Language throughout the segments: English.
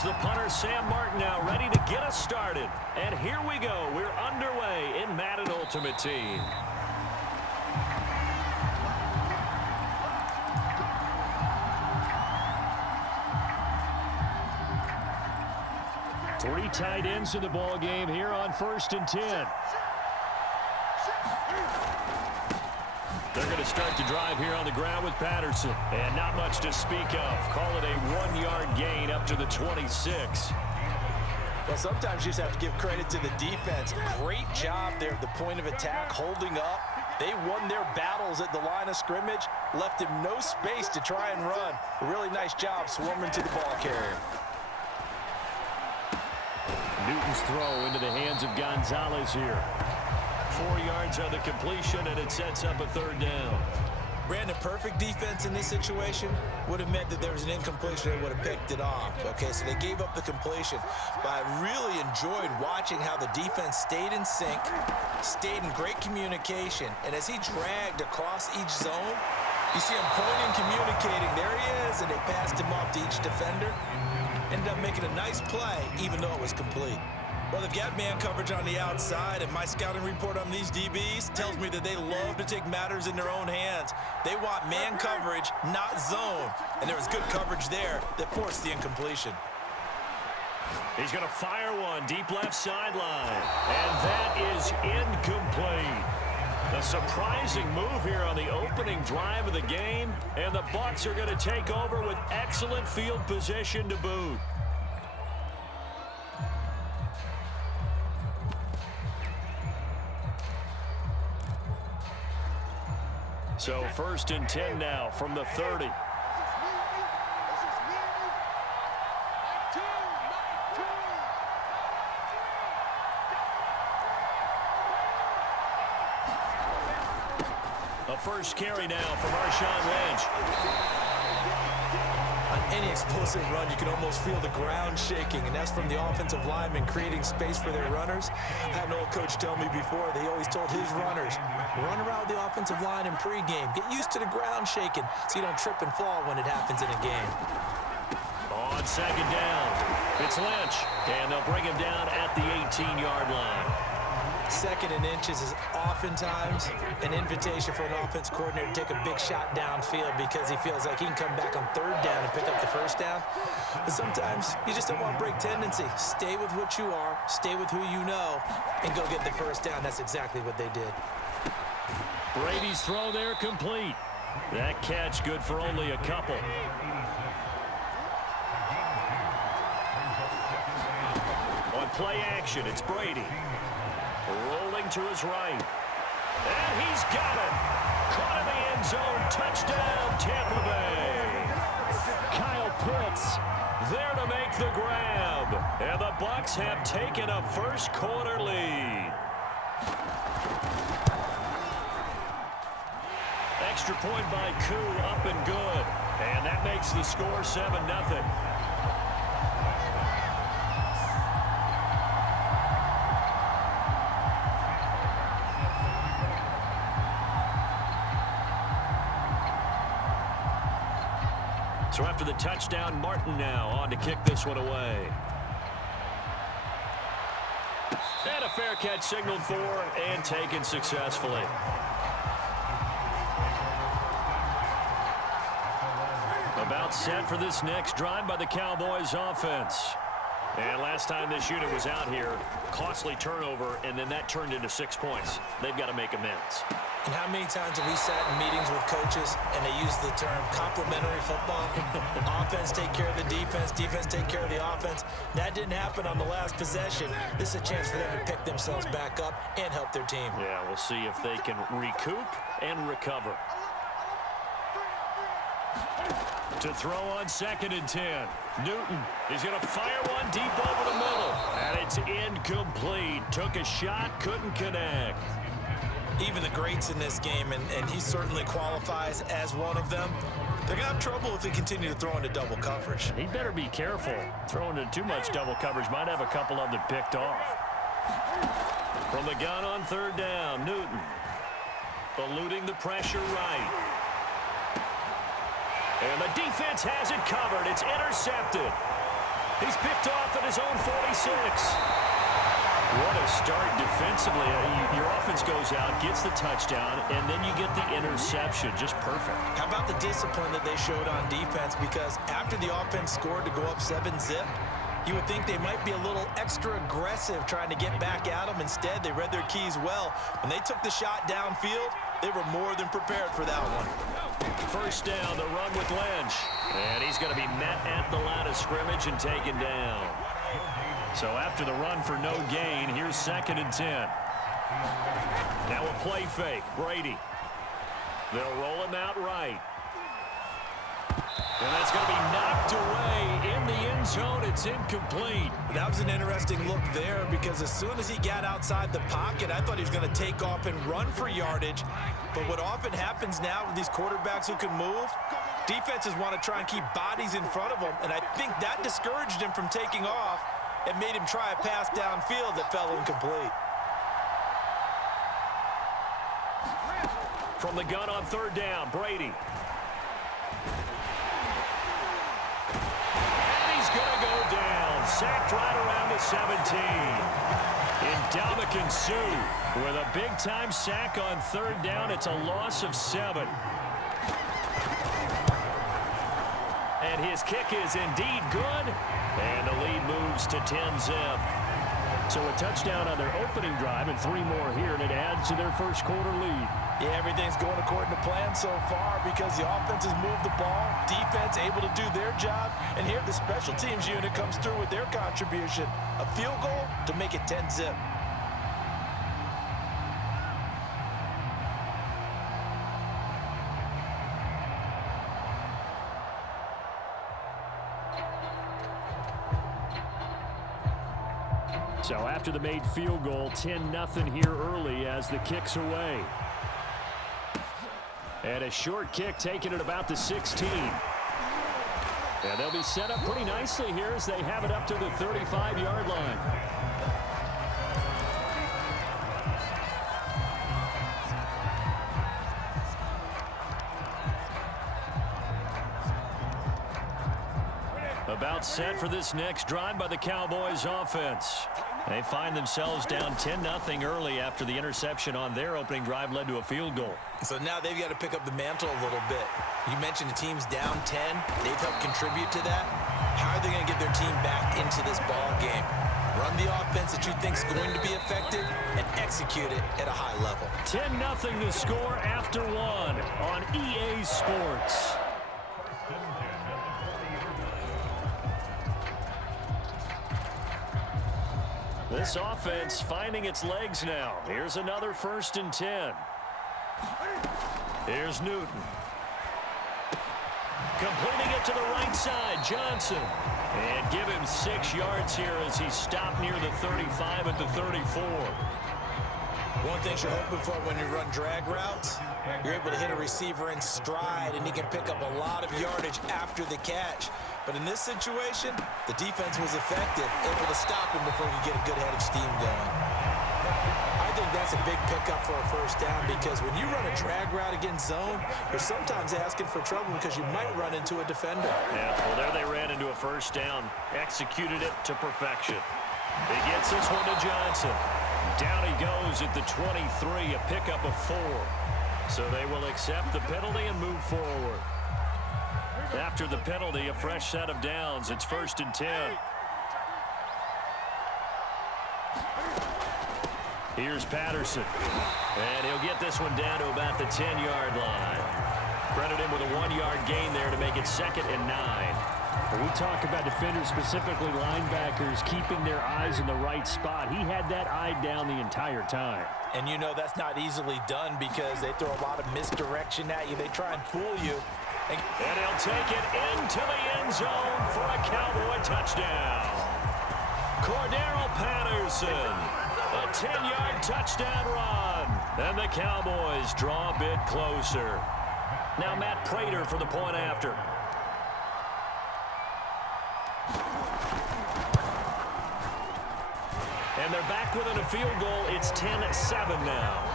Here's the punter, Sam Martin, now ready to get us started. And here we go. We're underway in Madden Ultimate Team. Three tight ends in the ball game here on 1st and 10. They're going to start to drive here on the ground with Patterson. And not much to speak of. Call it a 1-yard gain up to the 26. Well, sometimes you just have to give credit to the defense. Great job there at the point of attack, holding up. They won their battles at the line of scrimmage, left him no space to try and run. A really nice job swarming to the ball carrier. Newton's throw into the hands of Gonzalez here. 4 yards on the completion, and it sets up a 3rd down. Brandon, perfect defense in this situation would have meant that there was an incompletion that would have picked it off. Okay, so they gave up the completion. But I really enjoyed watching how the defense stayed in sync, stayed in great communication, and as he dragged across each zone, you see him pointing, communicating. There he is, and they passed him off to each defender. Ended up making a nice play, even though it was complete. Well, they've got man coverage on the outside, and my scouting report on these DBs tells me that they love to take matters in their own hands. They want man coverage, not zone. And there was good coverage there that forced the incompletion. He's going to fire one deep left sideline. And that is incomplete. A surprising move here on the opening drive of the game. And the Bucs are going to take over with excellent field position to boot. So 1st and 10 now from the 30. A first carry now from Marshawn Lynch. On any explosive run, you can almost feel the ground shaking, and that's from the offensive linemen creating space for their runners. I had an old coach tell me before, they always told his runners, run around the offensive line in pregame. Get used to the ground shaking so you don't trip and fall when it happens in a game. On 2nd down, it's Lynch, and they'll bring him down at the 18-yard line. 2nd and inches is oftentimes an invitation for an offense coordinator to take a big shot downfield because he feels like he can come back on 3rd down and pick up the 1st down. But sometimes you just don't want break tendency. Stay with what you are, stay with who you know, and go get the 1st down. That's exactly what they did. Brady's throw there complete. That catch good for only a couple. On play action, it's Brady. Rolling to his right. And he's got it. Caught in the end zone. Touchdown, Tampa Bay. Kyle Pitts there to make the grab. And the Bucs have taken a 1st quarter lead. Extra point by Koo, up and good. And that makes the score 7-0. So after the touchdown, Martin now on to kick this one away. And a fair catch signaled for and taken successfully. About set for this next drive by the Cowboys offense. And last time this unit was out here, costly turnover, and then that turned into 6 points. They've got to make amends. And how many times have we sat in meetings with coaches and they use the term complementary football? Offense take care of the defense, defense take care of the offense. That didn't happen on the last possession. This is a chance for them to pick themselves back up and help their team. Yeah, we'll see if they can recoup and recover. To throw on 2nd and 10. Newton is going to fire one deep over the middle. And it's incomplete. Took a shot, couldn't connect. Even the greats in this game, and he certainly qualifies as one of them, they're going to have trouble if they continue to throw into double coverage. He better be careful. Throwing into too much double coverage might have a couple of them picked off. From the gun on 3rd down, Newton. Eluding the pressure right. And the defense has it covered. It's intercepted. He's picked off at his own 46. What a start defensively. Your offense goes out, gets the touchdown, and then you get the interception. Just perfect. How about the discipline that they showed on defense? Because after the offense scored to go up 7-zip, you would think they might be a little extra aggressive trying to get back at them. Instead, they read their keys well. When they took the shot downfield, they were more than prepared for that one. First down, the run with Lynch. And he's going to be met at the line of scrimmage and taken down. So after the run for no gain, here's 2nd and 10. Now a play fake. Brady. They'll roll him out right. And that's going to be knocked away in the end zone. It's incomplete. That was an interesting look there because as soon as he got outside the pocket, I thought he was going to take off and run for yardage. But what often happens now with these quarterbacks who can move, defenses want to try and keep bodies in front of them. And I think that discouraged him from taking off and made him try a pass downfield that fell incomplete. From the gun on 3rd down, Brady. And he's going to go down. Sacked right around the 17. Ndamukong Suh with a big-time sack on 3rd down. It's a loss of 7. And his kick is indeed good. And the lead moves to 10-zip. So a touchdown on their opening drive and 3 more here, and it adds to their first quarter lead. Yeah, everything's going according to plan so far because the offense has moved the ball, defense able to do their job, and here the special teams unit comes through with their contribution. A field goal to make it 10-zip. So after the made field goal, 10-0 here early as the kick's away. And a short kick taken at about the 16. And they'll be set up pretty nicely here as they have it up to the 35-yard line. About set for this next drive by the Cowboys offense. They find themselves down 10-0 early after the interception on their opening drive led to a field goal. So now they've got to pick up the mantle a little bit. You mentioned the team's down 10. They've helped contribute to that. How are they going to get their team back into this ball game? Run the offense that you think is going to be effective and execute it at a high level. 10-0 the score after 1 on EA Sports. This offense finding its legs now. Here's another 1st and 10. Here's Newton. Completing it to the right side, Johnson. And give him 6 yards here as he stopped near the 35 at the 34. One thing you're hoping for when you run drag routes, you're able to hit a receiver in stride, and he can pick up a lot of yardage after the catch. But in this situation, the defense was effective, able to stop him before he could get a good head of steam going. I think that's a big pickup for a 1st down because when you run a drag route against zone, you're sometimes asking for trouble because you might run into a defender. Yeah, well, there they ran into a 1st down, executed it to perfection. He gets this one to Johnson. Down he goes at the 23, a pickup of 4. So they will accept the penalty and move forward. After the penalty, a fresh set of downs. It's 1st and 10. Here's Patterson. And he'll get this one down to about the 10-yard line. Credit him with a 1-yard gain there to make it 2nd and 9. When we talk about defenders, specifically linebackers, keeping their eyes in the right spot, he had that eye down the entire time. And you know that's not easily done because they throw a lot of misdirection at you. They try and fool you. And he'll take it into the end zone for a Cowboy touchdown. Cordero Patterson, a 10-yard touchdown run. And the Cowboys draw a bit closer. Now Matt Prater for the point after. And they're back within a field goal. It's 10-7 now.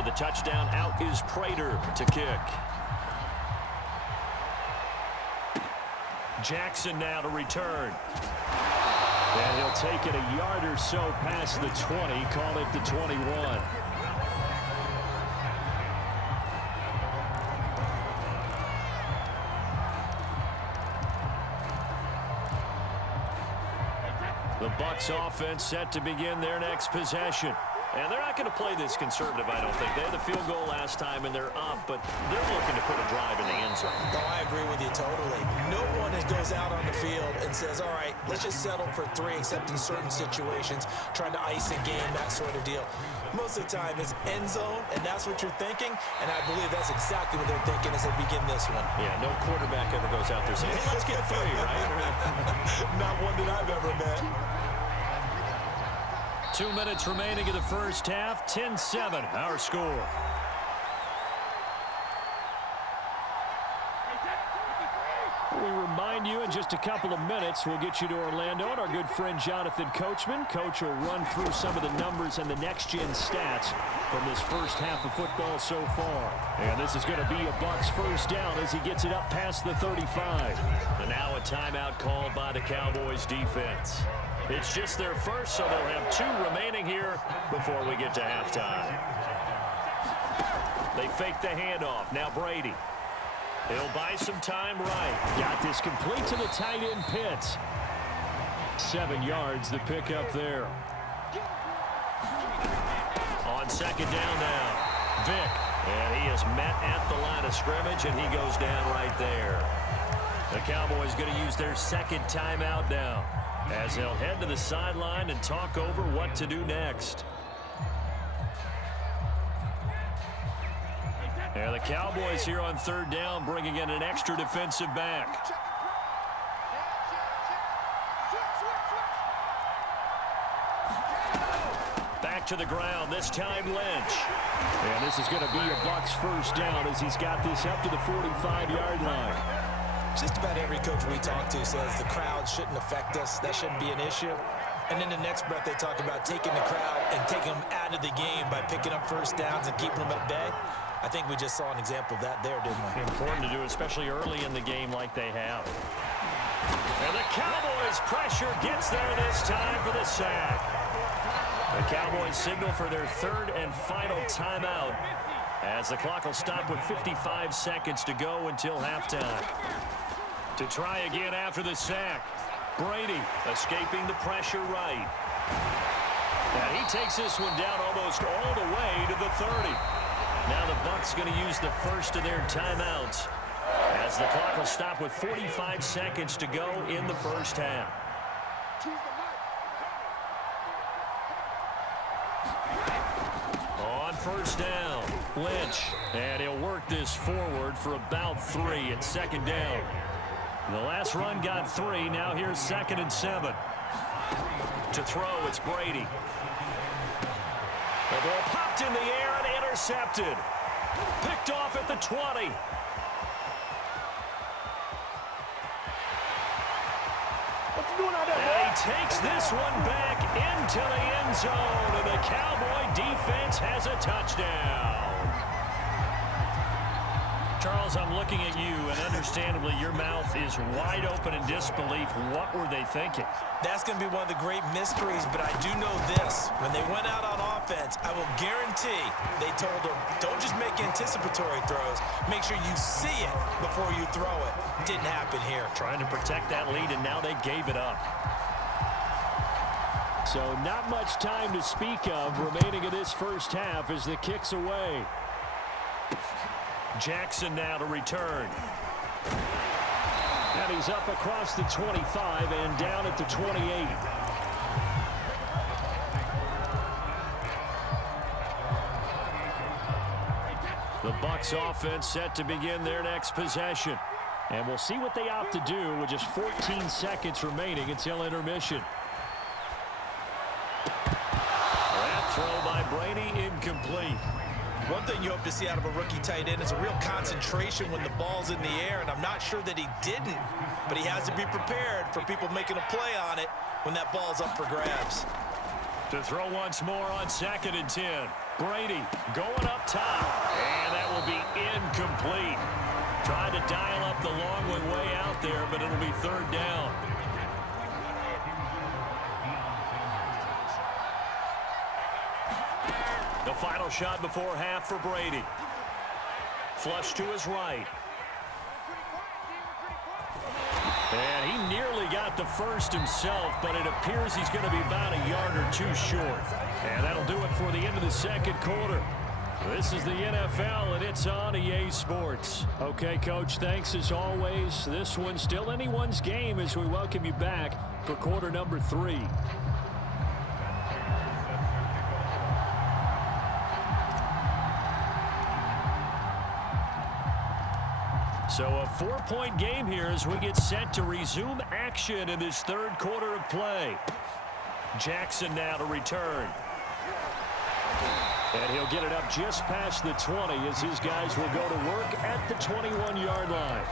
After the touchdown, out is Prater to kick. Jackson now to return. And he'll take it a yard or so past the 20, call it the 21. The Bucs offense set to begin their next possession. And they're not going to play this conservative, I don't think. They had the field goal last time, and they're up, but they're looking to put a drive in the end zone. No, I agree with you totally. No one goes out on the field and says, all right, let's just settle for 3, except in certain situations, trying to ice a game, that sort of deal. Most of the time, it's end zone, and that's what you're thinking, and I believe that's exactly what they're thinking as they begin this one. Yeah, no quarterback ever goes out there saying, hey, let's get 3, right? Not one that I've ever met. 2 minutes remaining in the first half. 10-7, our score. We remind you in just a couple of minutes we'll get you to Orlando and our good friend Jonathan Coachman. Coach will run through some of the numbers and the next-gen stats from this first half of football so far. And this is going to be a Bucs first down as he gets it up past the 35. And now a timeout called by the Cowboys defense. It's just their first, so they'll have 2 remaining here before we get to halftime. They fake the handoff. Now Brady. He'll buy some time right. Got this complete to the tight end Pitts. 7 yards the pick up there. On second down now, Vick. And he is met at the line of scrimmage, and he goes down right there. The Cowboys going to use their second timeout now, as they'll head to the sideline and talk over what to do next. And the Cowboys here on third down bringing in an extra defensive back. Back to the ground, this time Lynch. And this is going to be a Bucs first down as he's got this up to the 45-yard line. Just about every coach we talk to says the crowd shouldn't affect us. That shouldn't be an issue. And in the next breath, they talk about taking the crowd and taking them out of the game by picking up first downs and keeping them at bay. I think we just saw an example of that there, didn't we? Important to do, especially early in the game like they have. And the Cowboys' pressure gets there this time for the sack. The Cowboys signal for their third and final timeout as the clock will stop with 55 seconds to go until halftime. To try again after the sack, Brady escaping the pressure right. And he takes this one down almost all the way to the 30. Now the Bucs going to use the first of their timeouts as the clock will stop with 45 seconds to go in the first half. On first down, Lynch. And he'll work this forward for about 3 at second down. The last run got 3. Now here's 2nd and 7. To throw, it's Brady. The ball popped in the air and intercepted. Picked off at the 20. And he takes this one back into the end zone, and the Cowboy defense has a touchdown. Charles, I'm looking at you, and understandably, your mouth is wide open in disbelief. What were they thinking? That's going to be one of the great mysteries, but I do know this. When they went out on offense, I will guarantee they told them, don't just make anticipatory throws. Make sure you see it before you throw it. Didn't happen here. Trying to protect that lead, and now they gave it up. So not much time to speak of remaining in this first half as the kick's away. Jackson now to return. And he's up across the 25 and down at the 28. The Bucs offense set to begin their next possession. And we'll see what they opt to do with just 14 seconds remaining until intermission. That throw by Brady incomplete. One thing you hope to see out of a rookie tight end is a real concentration when the ball's in the air, and I'm not sure that he didn't, but he has to be prepared for people making a play on it when that ball's up for grabs. To throw once more on 2nd and 10. Brady going up top. And that will be incomplete. Trying to dial up the long one way out there, but it'll be 3rd down. The final shot before half for Brady. Flush to his right. And he nearly got the first himself, but it appears he's going to be about a yard or two short. And that'll do it for the end of the 2nd quarter. This is the NFL, and it's on EA Sports. Okay, Coach, thanks as always. This one's still anyone's game as we welcome you back for quarter number 3. So a 4-point game here as we get set to resume action in this 3rd quarter of play. Jackson now to return. And he'll get it up just past the 20 as his guys will go to work at the 21-yard line.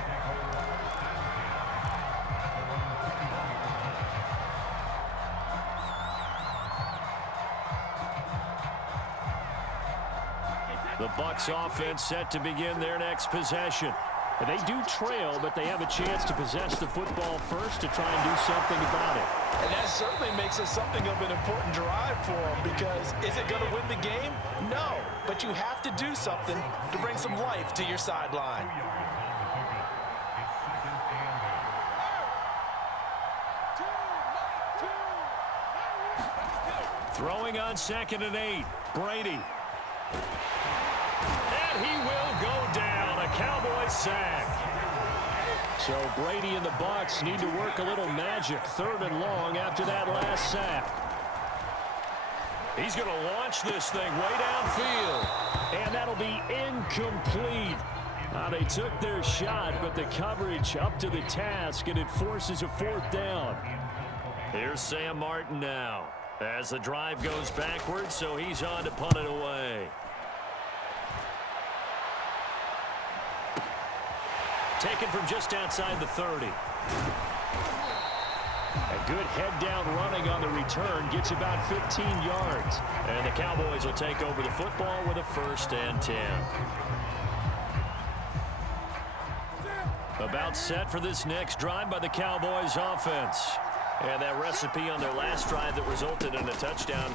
The Bucs offense set to begin their next possession. And they do trail, but they have a chance to possess the football first to try and do something about it. And that certainly makes it something of an important drive for them, because is it going to win the game? No, but you have to do something to bring some life to your sideline. Throwing on 2nd and 8, Brady. And he will go down, a Cowboy sack. So Brady and the Bucs need to work a little magic, 3rd and long after that last sack. He's going to launch this thing way downfield. And that'll be incomplete. Now they took their shot, but the coverage up to the task, and it forces a 4th down. Here's Sam Martin now as the drive goes backwards, so he's on to punt it away. Taken from just outside the 30. A good head-down running on the return gets about 15 yards. And the Cowboys will take over the football with a 1st and 10. About set for this next drive by the Cowboys offense. And that recipe on their last drive that resulted in a touchdown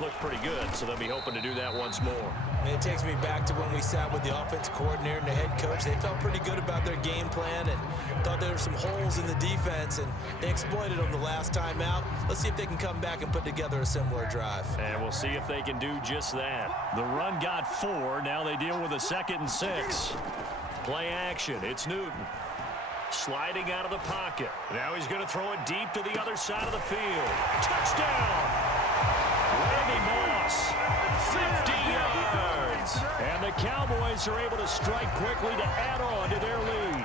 looked pretty good, so they'll be hoping to do that once more. And it takes me back to when we sat with the offensive coordinator and the head coach. They felt pretty good about their game plan and thought there were some holes in the defense, and they exploited them the last time out. Let's see if they can come back and put together a similar drive. And we'll see if they can do just that. The run got 4. Now they deal with a 2nd and 6. Play action. It's Newton. Sliding out of the pocket. Now he's going to throw it deep to the other side of the field. Touchdown! Randy Moss, 50 yards. And the Cowboys are able to strike quickly to add on to their lead.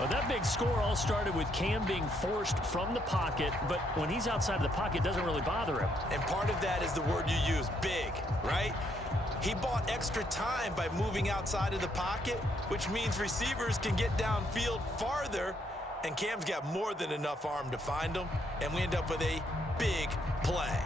Well, that big score all started with Cam being forced from the pocket, but when he's outside of the pocket, it doesn't really bother him. And part of that is the word you use, big, right? He bought extra time by moving outside of the pocket, which means receivers can get downfield farther, and Cam's got more than enough arm to find him, and we end up with a big play.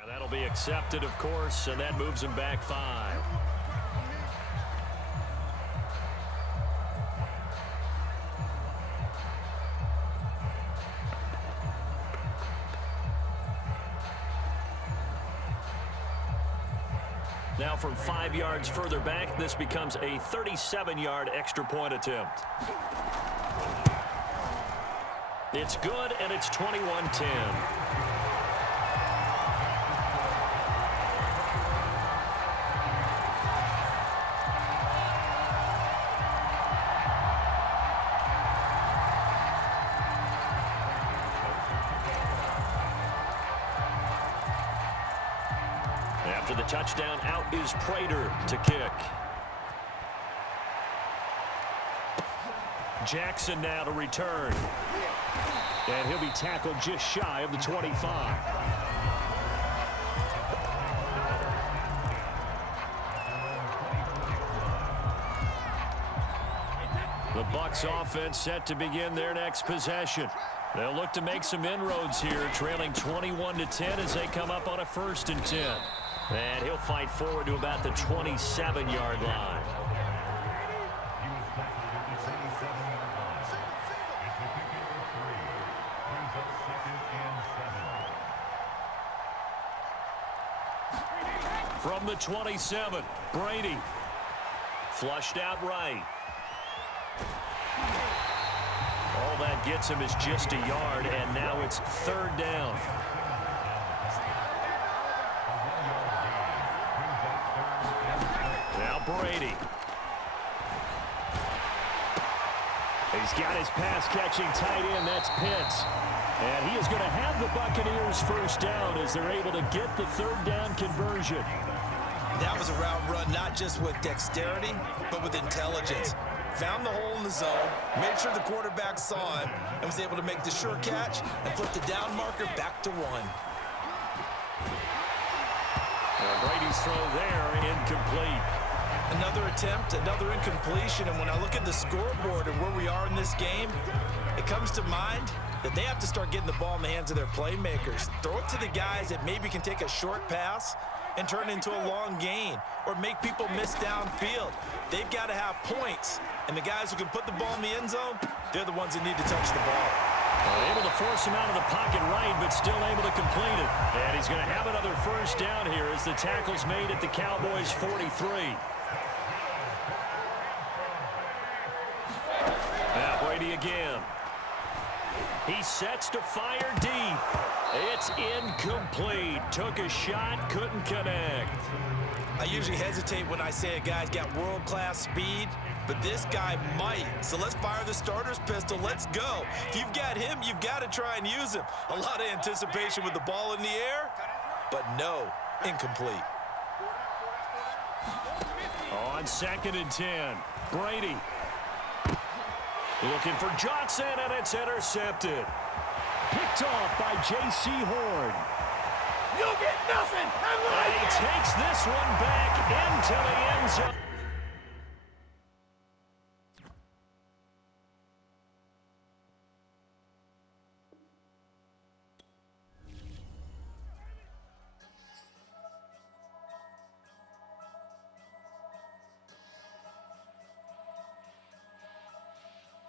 And that'll be accepted, of course, and that moves him back 5. Now from 5 yards further back, this becomes a 37-yard extra point attempt. It's good, and it's 21-10. After the touchdown, out is Prater to kick. Jackson now to return. And he'll be tackled just shy of the 25. The Bucs offense set to begin their next possession. They'll look to make some inroads here, trailing 21-10 as they come up on a 1st and 10. And he'll fight forward to about the 27-yard line. From the 27, Brady. Flushed out right. All that gets him is just a yard, and now it's 3rd down. Now Brady. He's got his pass-catching tight end. That's Pitts. And he is going to have the Buccaneers 1st down as they're able to get the 3rd down conversion. That was a route run not just with dexterity, but with intelligence. Found the hole in the zone, made sure the quarterback saw him, and was able to make the sure catch and flip the down marker back to 1. Brady's throw there, incomplete. Another attempt, another incompletion, and when I look at the scoreboard and where we are in this game, it comes to mind that they have to start getting the ball in the hands of their playmakers. Throw it to the guys that maybe can take a short pass and turn it into a long gain or make people miss downfield. They've got to have points, and the guys who can put the ball in the end zone, they're the ones that need to touch the ball. Able to force him out of the pocket right, but still able to complete it. And he's going to have another 1st down here as the tackle's made at the Cowboys' 43. Now Brady again. He sets to fire deep. It's incomplete. Took a shot, couldn't connect. I usually hesitate when I say a guy's got world-class speed, but this guy might. So let's fire the starter's pistol. Let's go. If you've got him, you've got to try and use him. A lot of anticipation with the ball in the air, but no, incomplete. On 2nd and 10, Brady. Looking for Johnson, and it's intercepted. Picked off by J.C. Horn. You'll get nothing. And he takes this one back into the end zone.